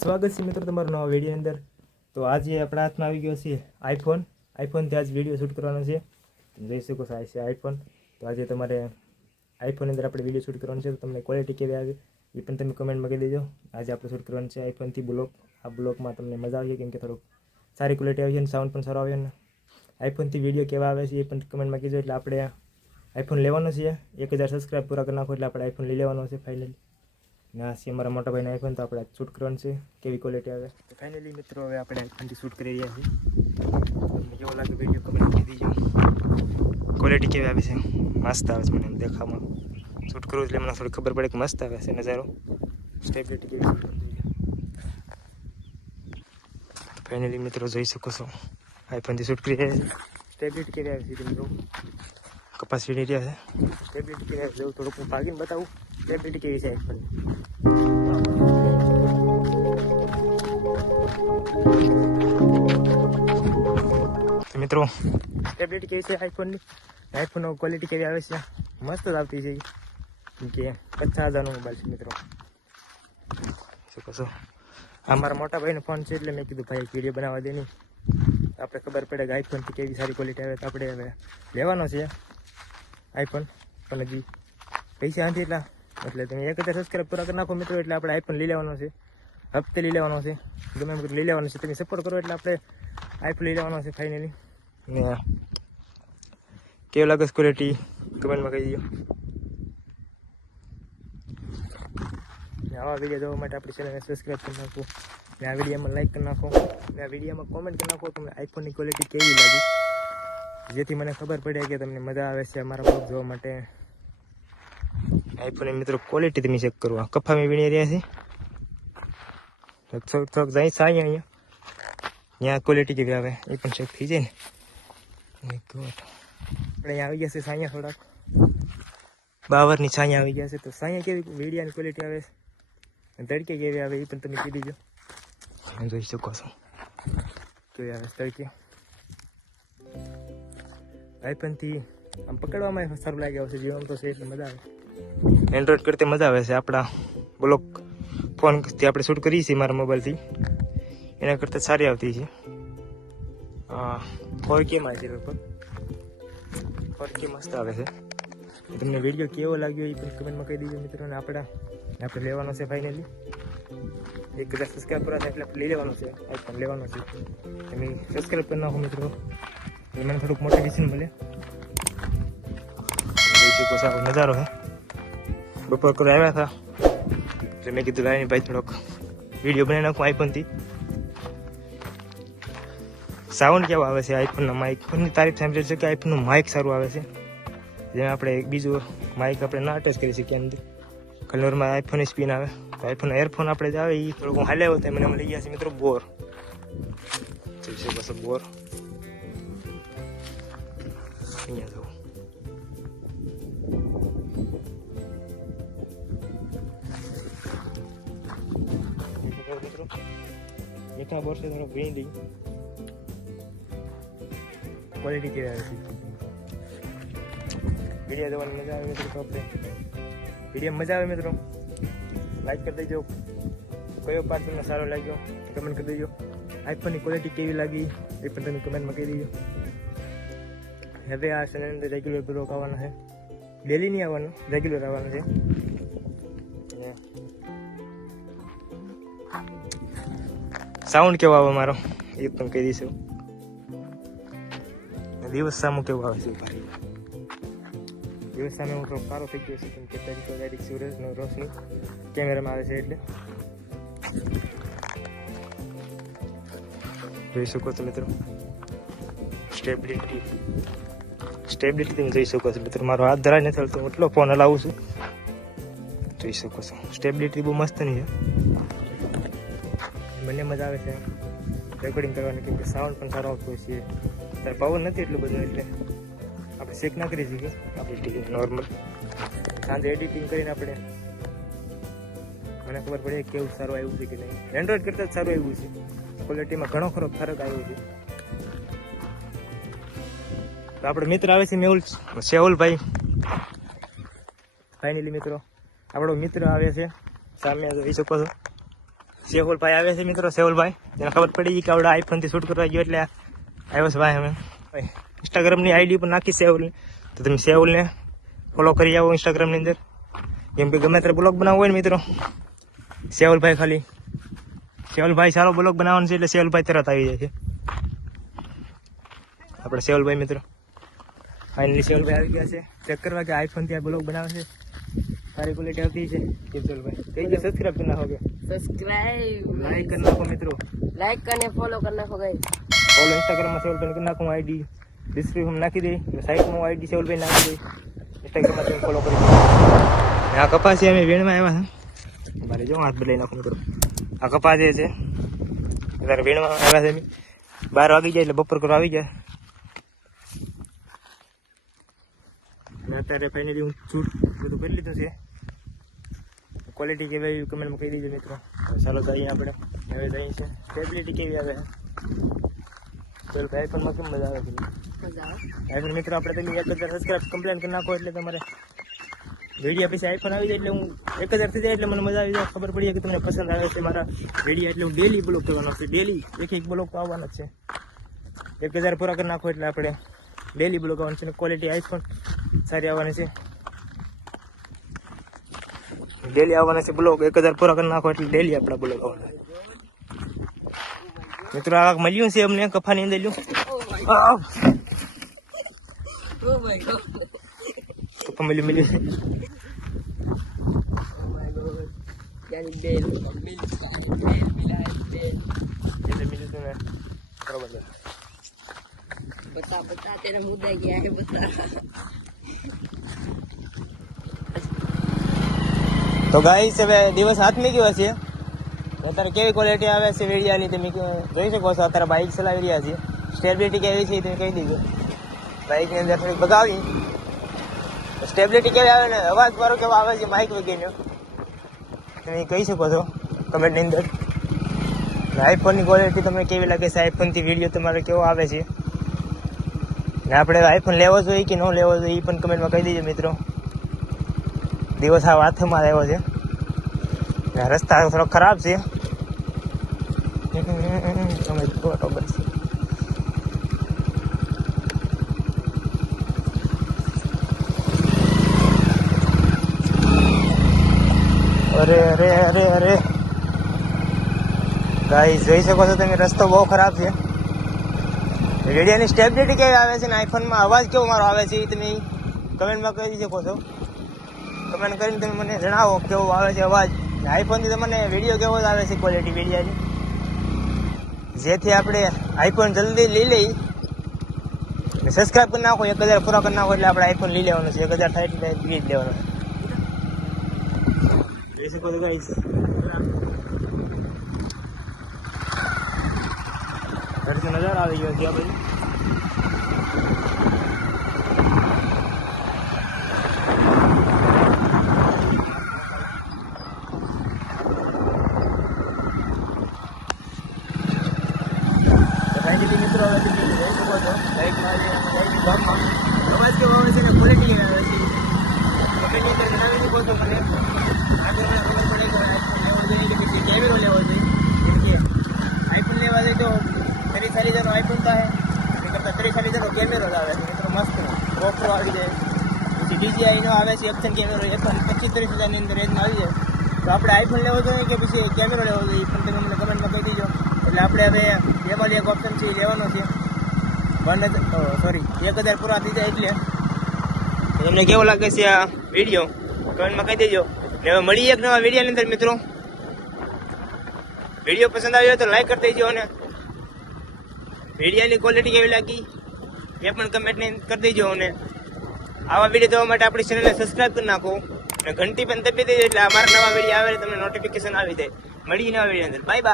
સ્વાગત છે મિત્રો તમારું નવા વિડીયો અંદર। તો આજે આપણા હાથમાં આવી ગયો છે આઈફોનથી આજ વિડીયો શૂટ કરવાનો છે। જોઈ શકો છો આ છે આઈફોન। તો આજે તમારે આઈફોન અંદર આપણે વિડીયો શૂટ કરવાનો છે। તો તમને ક્વોલિટી કેવી આવી એ પણ તમે કમેન્ટમાં કહી દેજો। આજે આપણે શૂટ કરવાનું છે આઈફોનથી બ્લોગ। આ બ્લોગમાં તમને મજા આવશે કેમ કે થોડુંક સારી ક્વોલિટી આવી છે અને સાઉન્ડ પણ સારો આવે ને આઈફોનથી વિડીયો કેવા આવે છે એ પણ કમેન્ટમાં કહેજો। એટલે આપણે આઈફોન લેવાનો છે। 1000 સબસ્ક્રાઈબ પૂરા કરી નાખો એટલે આપણે આઈફોન લઈ લેવાનો છે ફાઇનલી। ના છે મારા મોટા ભાઈનો આઈફોન। તો આપણે શૂટ કરવાનું છે કેવી ક્વોલિટી આવે। તો ફાઇનલી મિત્રો હવે આપણે આઈફોનથી શૂટ કરી રહ્યા છીએ। તમને કેવો લાગે વિડીયો કમેન્ટ કરી દીજો। ક્વોલિટી કેવી આવે છે? મસ્ત આવે છે મને એમ દેખામાં। શૂટ કરવું એટલે મને થોડી ખબર પડે કે મસ્ત આવે છે નજારો। સ્ટેબિલિટી કેવી શૂટ કરી દીજો। ફાઇનલી મિત્રો જોઈ શકો છો આઈફોનથી શૂટ કરી રહ્યા છીએ। સ્ટેબિલિટી કેવી આવે છે મિત્રો? કપાસ વીડી રહ્યા છે। સ્ટેબિલિટી કેવી આવે છે થોડુંક હું ભાગીને બતાવું। સ્ટેબિલિટી કેવી છે આઈફોન? તો મિત્રો સ્ટેબિલિટી કેવી છે આઈફોનની? આઈફોનનો ક્વોલિટી કેવી આવે છે? મસ્ત જ આવતી છે કેમ કે 50,000નો મોબાઈલ છે મિત્રો। શું કહો છો? આ મારા મોટા ભાઈનો ફોન છે એટલે મેં કીધું ભાઈ વિડીયો બનાવવા દે નહીં આપણે ખબર પડે કે આઈફોનથી કેવી સારી ક્વોલિટી આવે। તો આપણે હવે લેવાનો છે આઈફોન પણ હજી પૈસા નથી એટલા એટલે તમે 1000 સબસ્ક્રાઈબ પૂરા કરી નાખો મિત્રો એટલે આપણે આઈફોન લઈ લેવાનો છે। હપ્તે લઈ લેવાનો છે ગમે એમ લઈ લેવાનો છે। તમે સપોર્ટ કરો એટલે આપણે આઈફોન લઈ લેવાનો છે ફાઇનલી। ને કેવું લાગે ક્વોલિટી કમેન્ટમાં કહી દો। આવા વિડીયો જોવા માટે આપણી ચેનલને સબસ્ક્રાઈબ કરી નાખો ને આ વિડીયોમાં લાઈક કરી નાખો ને આ વિડીયોમાં કોમેન્ટ કરી નાખો તમને આઈફોનની ક્વોલિટી કેવી લાગી જેથી મને ખબર પડે કે તમને મજા આવે છે અમારા બ્લોગ જોવા માટે। આઈફોનની મિત્રો ક્વોલિટી તમે ચેક કરો। કફામાં વીણી રહ્યા છે થોડોક જાય સાઈ અહીંયા ત્યાં ક્વોલિટી કેવી આવે એ પણ ચેક થઈ જાય ને। આપણે અહીંયા આવી ગયા છે સાઈયા થોડાક બાવરની છાયા આવી ગયા છે। તો સાઈયા કેવી વિડીયાની ક્વોલિટી આવે છે તડકે કેવી આવે એ પણ તમે કહી દીજો। જોઈ શકો છો કેવી આવે તડકે। આઈફોનથી આમ પકડવામાં સારું લાગે આવશે જીવન તો છે એટલે મજા આવે। એન્ડ્રોઈડ કરતાં મજા આવે છે આપણા બ્લોક ફોનથી આપણે શૂટ કરીએ છીએ મારા મોબાઈલથી એના કરતાં સારી આવતી છે। 4K માં છે લગભગ 4K મસ્ત આવે છે। તમને વિડીયો કેવો લાગ્યો એ પણ કમેન્ટમાં કહી દીજો મિત્રોને। આપણે લેવાનો છે ફાઇનલી 1000 સબસ્ક્રાઈબ પૂરા થાય એટલે આપણે લઈ લેવાનો છે આઈફોન લેવાનો છે। તમે સબસ્ક્રાઈબ કરી નાખો મિત્રો એટલે મને થોડુંક મોટિવેશન મળે। જોઈ શકો છો આવો નજારો છે। બપોર કરવા આવ્યા હતા એટલે મેં કીધું લાઈને ભાઈ થોડોક વિડીયો બનાવી નાખું આઈફોનથી। સાઉન્ડ કેવો આવે છે આઈફોનના માઇકની તારીફ સાંભળી છે કે આઈફોનનું માઇક સારું આવે છે જેમ આપણે બીજું માઇક આપણે ના અટેચ કરી શકીએ અંદર કલરમાં આઈફોનની સ્પિન આવે તો આઈફોનના એરફોન આપણે જ આવે એ થોડુંક હું હાલ્યા હોય તો મને મળી ગયા છે મિત્રો બોર જોઈ શકો છો બોર અહીંયા જવું મિત્રો મીઠા બોર છે થોડુંક ભીંડી ક્વોલિટી કેવી આવે છે વિડીયો જોવાની મજા આવે મિત્રો। તો આપણે વિડીયો મજા આવે મિત્રો લાઈક કરી દેજો। કયો પાર્ટ તમને સારો લાગ્યો કમેન્ટ કરી દેજો। આઈફોનની ક્વોલિટી કેવી લાગી એ પણ તમે કમેન્ટમાં કહી દેજો। હવે આ ચેનલ અંદર રેગ્યુલર બ્લોગ આવવાના છે ડેલી નહીં આવવાનું રેગ્યુલર આવવાનું છે। સાઉન્ડ કેવો આવે મારો એ પણ કહી દઈશું। દિવસ સામું કેવું આવે છે ભાઈ દિવસ સામે હું થોડો સારો થઈ ગયો છે કેમ કે તારીખ સૂરજનો રોશની કેમેરામાં આવે છે એટલે જોઈ શકો છો મિત્રો। સ્ટેબિલિટી તમે જોઈ શકો છો મિત્રો। મારો હાથ ધરાય નથી તો એટલો ફોન હલાવું છું જોઈ શકો છો। સ્ટેબિલિટી બહુ મસ્ત નહીં છે મને મજા આવે છે રેકોર્ડિંગ કરવાની કેમ કે સાઉન્ડ પણ સારો આવતો હોય છે। ત્યારે પવન નથી એટલું બધું એટલે આપણે ચેક ના કરી શકીએ આપણી નોર્મલ સાંજે એડિટિંગ કરીને આપણે મને ખબર પડે કેવું સારું આવ્યું છે કે નહીં। એન્ડ્રોઈડ કરતાં જ સારું આવ્યું છે ક્વોલિટીમાં ઘણો ખરો ફરક આવ્યો છે। તો આપણે મિત્ર આવે છે સેહુલભાઈ ફાઇનલી મિત્રો આપણો મિત્ર આવે છે સામે જોઈ શકો છો સેહુલભાઈ આવે છે મિત્રો. સેહુલભાઈ તેને ખબર પડી કે આવડે આઈફોનથી શૂટ કરવા ગયો એટલે આવ્યો છે ભાઈ. અમે ઇન્સ્ટાગ્રામની આઈડી પર નાખી સેહુલની, તો તમે સેહુલને ફોલો કરી આવો ઇન્સ્ટાગ્રામની અંદર. કેમ કે ગમે ત્યારે બ્લોગ બનાવવો હોય ને મિત્રો, સેહુલભાઈ ખાલી સેહુલભાઈ સારો બ્લોગ બનાવવાનો છે એટલે સેહુલભાઈ તરત આવી જાય છે આપણે. સેહુલભાઈ મિત્રો ફાઇનલી સેહુલભાઈ આવી ગયા છે ચેક કરવા કે આઈફોન ત્યાં બ્લોગ બનાવે છે, સારી ક્વોલિટી આવતી છે. કેમ સેહુલભાઈ કઈ ગયા સબસ્ક્રાઇબ કરી નાખો, सब्सक्राइब લાઈક કરી નાખો મિત્રો, लाइक करने फॉलो करना हो गए. ફોલો ઇન્સ્ટાગ્રામમાં સેહુલભાઈ કરી નાખું, આઈડી ડિસ્ક્રિપ્શનમાં નાખી દઈ, સાઈડમાં આઈડી સેહુલભાઈ નાખી દઈ, ઇન્સ્ટાગ્રામમાં તમે ફોલો કરી દો. આ કપાસી અમે વેણમાં આવ્યા છે મારે, જો હાથ બદલાઈ નાખું મિત્રો. આ કપાસ જે છે અત્યારે વેણમાં આવ્યા છે અમે. 12 વાગી જાય એટલે બપોર કરવા આવી જાય. અને અત્યારે ફાઇનલી હું શૂટ બધું કરી લીધું છે. ક્વોલિટી કેવી આવી કમેન્ટમાં કહી દીધું મિત્રો. ચાલો જઈએ આપણે, હવે જઈએ છે. સ્ટેબિલિટી કેવી આવે ચાલો આઈફોનમાં કેમ મજા આવે છે આઈફોન મિત્રો. આપણે પેલી 1000 સબસ્ક્રાઇબ કમ્પ્લેન કરી નાખો એટલે તમારે વિડીયો પછી આઈફોન આવી જાય એટલે હું 1000 થઈ જાય એટલે મને મજા આવી જાય. ખબર પડી કે તમને પસંદ આવે છે મારા વિડીયો એટલે હું ડેલી બ્લોગ કરવાનો છે. ડેલી એક બ્લોગ તો આવવાનો જ છે. 1000 પૂરા કરી નાખો એટલે આપણે ડેલી બ્લોગ આવવાનું છે. ક્વોલિટી આઈફોન સારી આવવાની છે, ડેલી આવવાના છે બ્લોગ. 1000 પૂરા કરી નાખો એટલે ડેલી આપણા બ્લોગ આવવાના મિત્રો. આ મળ્યું છે અમને કફાની અંદર લ્યું Oh my god. કફા મળ્યું છે. यानी बेल मिला है बेल. એટલે મિલ્યું હતું ને બરોબર છે. बता तेरा मुद्दा क्या है बता. તો ગાઈસ હવે દિવસ હાથમાં ગયો છે. અત્યારે કેવી ક્વોલિટી આવે છે વિડીયાની તમે જોઈ શકો છો. અત્યારે બાઇક ચલાવી રહ્યા છીએ. સ્ટેબિલિટી કેવી છે તમે કહી દીધું. બાઇકની અંદર થોડીક બગાવી, સ્ટેબિલિટી કેવી આવે ને અવાજ મારો કેવો આવે છે માઇક વગેરેનો તમે કહી શકો છો કમેન્ટની અંદર. આઈફોનની ક્વોલિટી તમને કેવી લાગે છે, આઈફોનથી વિડીયો તમારે કેવો આવે છે, ને આપણે આઈફોન લેવો જોઈએ કે ન લેવો જોઈએ એ પણ કમેન્ટમાં કહી દેજો મિત્રો. દિવસ આ હાથમાં આવ્યો છે ને રસ્તા થોડો ખરાબ છે. તમે ફોટો બસ અરે અરે અરે અરે ગાઈસ જોઈ શકો છો તમે, રસ્તો બહુ ખરાબ છે. વિડીયોની સ્ટેબિલિટી કેવી આવે છે ને આઈફોનમાં અવાજ કેવો મારો આવે છે એ તમે કમેન્ટમાં કહી શકો છો. કમેન્ટ કરીને તમે મને જણાવો કેવો આવે છે અવાજ. આઈફોનથી તમને વિડીયો કેવો આવે છે ક્વોલિટી વિડીયોની, જેથી આપણે આઈફોન જલ્દી લઈ લઈ. સબસ્ક્રાઈબ કરી નાખો, 1000 પૂરા કરી નાખો એટલે આપણે આઈફોન લઈ લેવાનું છે. 1000 થાય એટલે લઈ જ લેવાનું છે. જોઈ શકો છો ગાઈસ, ઘરથી નજારો આવી ગયો છે આ બધું. મિત્રો હવે તમે જોઈ શકો છો બાઇકમાં અવાજ કેવો આવે છે ને ક્વોલિટી કેવી આવે છે કમેન્ટની અંદર જણાવી શકો છો મને. આગળ મને ખબર પડે કે લેવો જોઈએ કે પછી કેમેરો લેવો જોઈએ. કેમ કે આઈફોન લેવા જાય તો 30-40 હજારનો આઈફોન થાય, એ કરતાં 30-40 હજારનો કેમેરો જ આવે છે મિત્રો. મસ્ત GoPro આવી જાય, પછી DJI નો આવે છે એક્શન કેમેરો, એ પણ 25-30 હજારની અંદર રેન્જમાં આવી જાય. તો આપણે આઈફોન લેવો જોઈએ કે પછી કેમેરો લેવો જોઈએ પણ તમે મને કમેન્ટમાં કહી દેજો. એટલે આપણે હવે એમાં એક ઓપ્શન છે એ લેવાનો છે. 1000 પૂરા થઈ જાય એટલે તમને કેવો લાગે છે આ વિડીયો કમેન્ટમાં કહી દેજો. ને હવે મળી એક નવા વિડીયોની અંદર મિત્રો. વિડીયો પસંદ આવ્યો તો લાઈક કરી દેજો અને વિડીયોની ક્વોલિટી કેવી લાગી એ પણ કમેન્ટ કરી દેજો. અને આવા વિડીયો જોવા માટે આપણી ચેનલને સબસ્ક્રાઈબ કરી નાખો અને ઘંટી પણ દબાવી દેજો એટલે અમારા નવા વિડીયો આવે તમને નોટિફિકેશન આવી જાય. મળી નવા વિડીયો અંદર. Bye bye.